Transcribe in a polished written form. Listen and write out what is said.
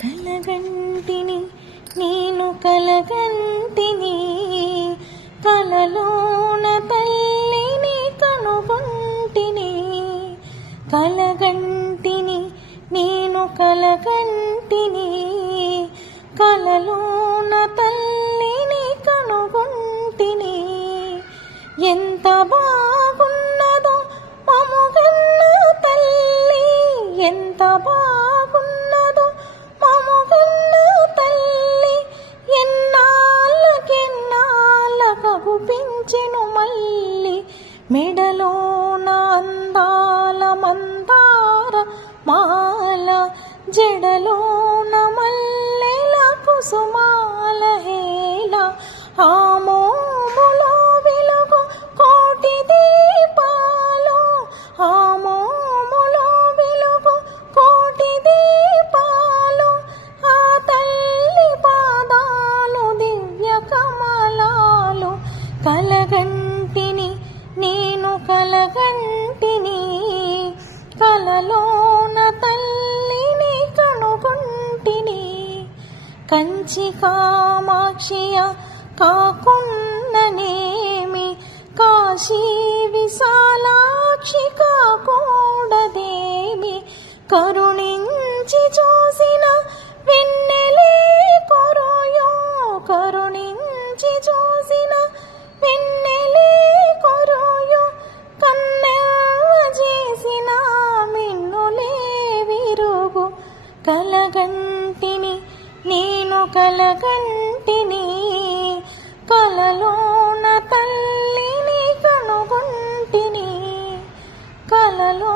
కలగంటిని నేను కలగంటిని కలలోన తల్లిని కనుగొంటిని కలగంటిని నేను కలగంటిని కలలోన తల్లిని కనుగొంటిని ఎంత బాగున్నదో మముగన్న తల్లి ఎంత బాగున్నదో మముగన్న తల్లి ఎన్నాళ్ళకెన్నాళ్ళకు పెంచెను మల్లి మెడలోన అందాల మందార మాల జడలోన మల్లెల కుసుమాల హేళ ఆ మోములో వెలుగు కోటి దీపాలు ఆ మోములో వెలుగు కోటి దీపాలు ఆ తల్లి పాదాలు దివ్య కమలాలు కలగంటిని నేను కలగంటిని కలలోన తల్లిని కనుగొంటిని కంచి కామాక్షియ కాకున్ననేమి కాశీ విశాలాక్షి కాకూడదేమి కరుణించి చూసిన వెన్నెలే కొరోయో కరుణించి చూసిన వెన్నెలే కొరోయో కన్నెవ్వ చేసిన మిన్నులే విరుగు కలగంటిని నేను కలగంటిని కలలోన తల్లిని కనుగొంటిని కలలో